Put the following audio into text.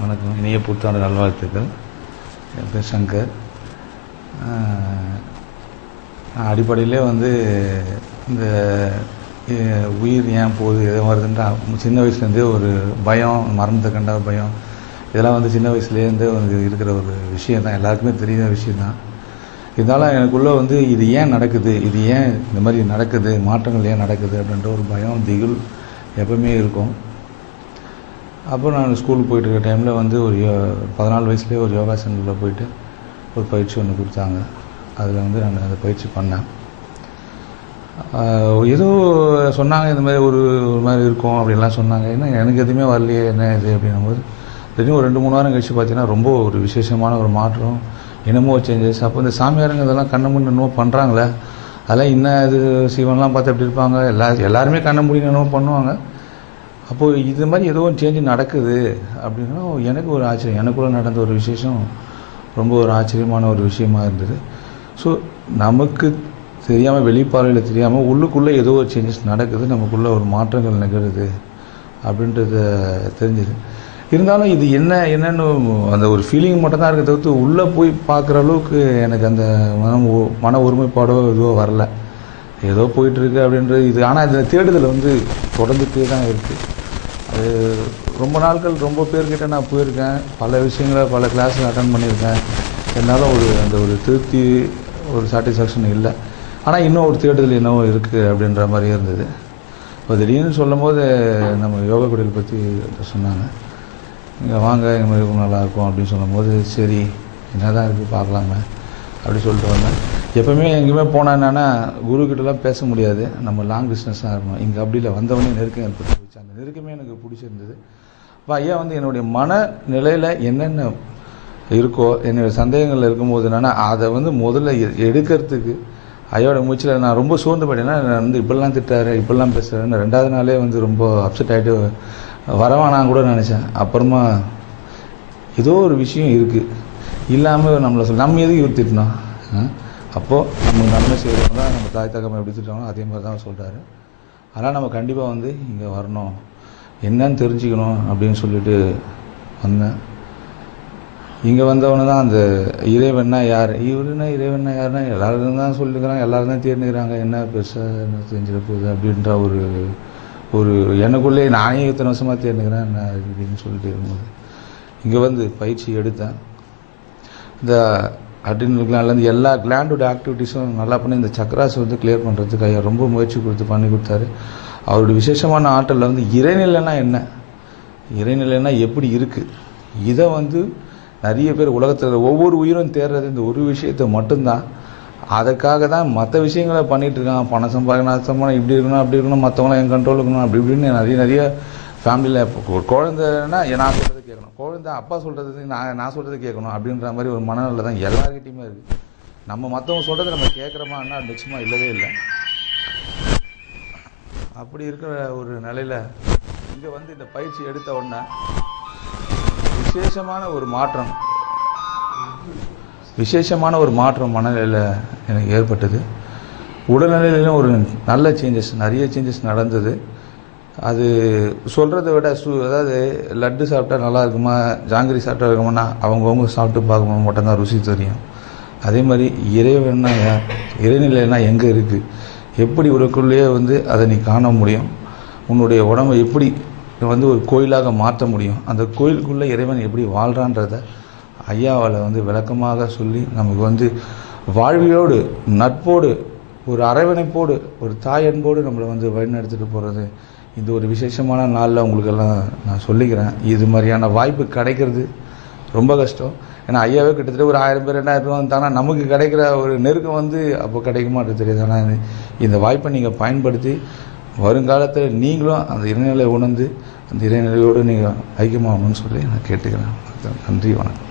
வணக்கம். இனிய புத்தாண்டு நல்வாழ்த்துக்கள். என் பேர் சங்கர். அடிப்படையிலே வந்து இந்த உயிர் ஏன் போகுது எதை வருதுன்ற சின்ன வயசுலேருந்தே ஒரு பயம் மரணத்தை கண்ட பயம். இதெல்லாம் வந்து சின்ன வயசுலேருந்தே வந்து இருக்கிற ஒரு விஷயம் தான். எல்லாருக்குமே தெரியுற விஷயம் தான். இருந்தாலும் எனக்குள்ளே வந்து இது ஏன் நடக்குது இது ஏன் இந்த மாதிரி நடக்குது மாற்றங்கள் ஏன் நடக்குது அப்படின்ற ஒரு பயம் திகில் எப்பவுமே இருக்கும். அப்போ நான் ஸ்கூலுக்கு போயிட்டு இருக்க டைமில் வந்து ஒரு யோ- பதினாலு வயசுலேயே ஒரு யோகா சென்டரில் போயிட்டு ஒரு பயிற்சி ஒன்று கொடுத்தாங்க. அதில் வந்து நான் அந்த பயிற்சி பண்ணேன். ஏதோ சொன்னாங்க இந்த மாதிரி ஒரு ஒரு மாதிரி இருக்கும் அப்படின்லாம் சொன்னாங்க. ஏன்னா எனக்கு எதுவுமே வரலையே என்ன இது அப்படின்னும் போது திடீர்னு ஒரு ரெண்டு மூணு வாரம் கழிச்சு பார்த்தீங்கன்னா ரொம்ப ஒரு விசேஷமான ஒரு மாற்றம் என்னமோ சேஞ்சஸ் அப்போ இந்த சாமியாருங்க இதெல்லாம் கண்ணை முன்னு என்னமோ பண்ணுறாங்களே அதெல்லாம் இன்னும் இது சிவன்லாம் பார்த்து எப்படி இருப்பாங்க? எல்லா எல்லாருமே கண்ணை மூடி என்னமோ பண்ணுவாங்க. அப்போது இது மாதிரி ஏதோ ஒரு சேஞ்சு நடக்குது அப்படின்னா எனக்கு ஒரு ஆச்சரியம். எனக்குள்ள நடந்த ஒரு விசேஷம் ரொம்ப ஒரு ஆச்சரியமான ஒரு விஷயமா இருந்தது. ஸோ நமக்கு தெரியாமல் வெளிப்பார்வையில் தெரியாமல் உள்ளுக்குள்ளே ஏதோ ஒரு சேஞ்சஸ் நடக்குது. நமக்குள்ளே ஒரு மாற்றங்கள் நிகழுது அப்படின்றத தெரிஞ்சுது. இருந்தாலும் இது என்ன என்னன்னு அந்த ஒரு ஃபீலிங் மட்டும்தான் இருக்க தவிர்த்து உள்ளே போய் பார்க்குற அளவுக்கு எனக்கு அந்த மனம் மன ஒருமைப்பாடோ இதுவோ வரல. ஏதோ போயிட்டுருக்கு அப்படின்றது இது. ஆனால் இந்த தேடுதல் வந்து தொடர்ந்துகிட்டே தான் இருக்குது அது ரொம்ப நாட்கள் ரொம்ப பேர்கிட்ட நான் போயிருக்கேன். பல விஷயங்களை பல கிளாஸில் அட்டன் பண்ணியிருக்கேன். என்னால் ஒரு அந்த ஒரு திருப்தி ஒரு சாட்டிஸ்ஃபேக்ஷன் இல்லை. ஆனால் இன்னும் ஒரு தேடுதல் என்னவோ இருக்குது அப்படின்ற மாதிரி இருந்தது. இப்போ திடீர்னு சொல்லும் போது நம்ம யோகா குடியில் பற்றி சொன்னாங்க. இங்கே வாங்க எங்கள் மாதிரி நல்லாயிருக்கும் அப்படின்னு சொல்லும்போது சரி என்ன தான் இருக்குது பார்க்கலாமே அப்படி சொல்லிட்டு வந்தேன். எப்பவுமே எங்கேயுமே போனால் என்னென்னா குரு கிட்டலாம் பேச முடியாது. நம்ம லாங் டிஸ்டன்ஸாக இருக்கணும். இங்கே அப்படி இல்லை வந்தவொடனே நெருக்கம் ஏற்பட்டு போச்சு. அந்த நெருக்கமே எனக்கு பிடிச்சிருந்தது. அப்போ ஐயா வந்து என்னுடைய மன நிலையில் என்னென்ன இருக்கோ என்னுடைய சந்தேகங்கள் இருக்கும்போது என்னென்னா அதை வந்து முதல்ல எ- எடுக்கிறதுக்கு ஐயோட மூச்சில் நான் ரொம்ப சோர்ந்து போயிட்டேன்னா நான் வந்து இப்படிலாம் திட்டாரு இப்படிலாம் பேசுகிறேன்னு ரெண்டாவது நாளே வந்து ரொம்ப அப்செட் ஆகிட்டு வரவானான்னு கூட நினச்சேன். அப்புறமா ஏதோ ஒரு விஷயம் இருக்குது இல்லாமல் நம்மளை சொல் நம்ம எதுக்கு இவர் திட்டினோம் ஆ? அப்போது நம்ம நன்மை செய்கிறவங்க தான் நம்ம தாய் தகவல் எப்படி திட்டாங்களோ அதே மாதிரி தான் சொல்கிறாரு அதனால் நம்ம கண்டிப்பாக வந்து இங்கே வரணும். என்னன்னு தெரிஞ்சுக்கணும் அப்படின்னு சொல்லிட்டு வந்தேன். இங்கே வந்தவன தான் அந்த இறைவன்னா யார்? இவருன்னா இறைவன்னா யாருன்னா எல்லாரும் தான் சொல்லிக்கிறாங்க எல்லாரும் தான் தேர்ந்துக்கிறாங்க. என்ன பெருசாக என்ன தெரிஞ்சிட போகுது அப்படின்ற ஒரு ஒரு எனக்குள்ளே நானே இத்தனை வருஷமாக தேர்ந்துக்கிறேன் என்ன அப்படின்னு சொல்லிட்டு இருக்கும்போது இங்கே வந்து பயிற்சி எடுத்தேன். இந்த அட்ரினல் கிளாண்ட்லேருந்து எல்லா கிளாண்டோட ஆக்டிவிட்டீஸும் நல்லா பண்ணி இந்த சக்கராஸ் வந்து கிளியர் பண்ணுறதுக்கு ஐயா ரொம்ப முயற்சி கொடுத்து பண்ணி கொடுத்தாரு. அவருடைய விசேஷமான ஆற்றலில் வந்து இறைநிலைனா என்ன? இறைநிலைனா எப்படி இருக்குது இதை வந்து நிறைய பேர் உலகத்தில் ஒவ்வொரு உயிரும் தேடுறது இந்த ஒரு விஷயத்தை மட்டும்தான். அதுக்காக தான் மற்ற விஷயங்களை பண்ணிகிட்டு இருக்கான். பணம் சம்பாதிக்கணும் அசம்பனம் இப்படி இருக்கணும் அப்படி இருக்கணும் மற்றவங்களாம் என் கண்ட்ரோல் இருக்கணும் அப்படி இப்படின்னு நிறைய நிறைய ஃபேமிலியில் ஒரு குழந்தைன்னா நான் சொல்கிறது குழந்தை அப்பா சொல்கிறது நான் நான் சொல்கிறது கேட்கணும் அப்படின்ற மாதிரி ஒரு மனநிலை தான் எல்லாருக்கிட்டையுமே இருக்குது நம்ம மற்றவங்க சொல்கிறது நம்ம கேட்குறோமான்னா நிச்சயமாக இல்லவே இல்லை. அப்படி இருக்கிற ஒரு நிலையில் இங்கே வந்து இந்த பயிற்சி எடுத்த உடனே விசேஷமான ஒரு மாற்றம் விசேஷமான ஒரு மாற்றம் மனநிலையில் எனக்கு ஏற்பட்டது. உடல்நிலையிலும் ஒரு நல்ல சேஞ்சஸ் நிறைய சேஞ்சஸ் நடந்தது. அது சொல்கிறத விட சு அதாவது லட்டு சாப்பிட்டா நல்லா இருக்குமா ஜாங்கிரி சாப்பிட்டா இருக்குமானா அவங்கவுங்க சாப்பிட்டு பார்க்கும்போது மட்டும்தான் ருசி தெரியும். அதே மாதிரி இறைவன்னா இறைநிலைனா எங்கே இருக்குது எப்படி உனக்குள்ளேயே வந்து அதை நீ காண முடியும்? உன்னுடைய உடம்பை எப்படி வந்து ஒரு கோயிலாக மாற்ற முடியும்? அந்த கோயிலுக்குள்ளே இறைவன் எப்படி வாழ்கிறான்றத ஐயாவால் வந்து விளக்கமாக சொல்லி நமக்கு வந்து வாழ்வியோடு நட்போடு ஒரு அரவணைப்போடு ஒரு தாய் அன்போடு நம்மளை வந்து வழிநடத்திட்டு போகிறது இந்த ஒரு விசேஷமான நாளில் உங்களுக்கெல்லாம் நான் சொல்லிக்கிறேன். இது மாதிரியான வாய்ப்பு கிடைக்கிறது ரொம்ப கஷ்டம். ஏன்னா ஐயாவே கிட்டத்தட்ட ஒரு ஆயிரம் பேர் ரெண்டாயிரம் பேர் வந்தாங்கன்னா நமக்கு கிடைக்கிற ஒரு நெருக்கம் வந்து அப்போ கிடைக்குமாட்டு தெரியுது. ஆனால் இந்த வாய்ப்பை நீங்கள் பயன்படுத்தி வருங்காலத்தில் நீங்களும் அந்த இறைநிலை உணர்ந்து அந்த இறைநிலையோடு நீங்கள் ஐக்கியமாகணும்னு சொல்லி நான் கேட்டுக்கிறேன். நன்றி வணக்கம்.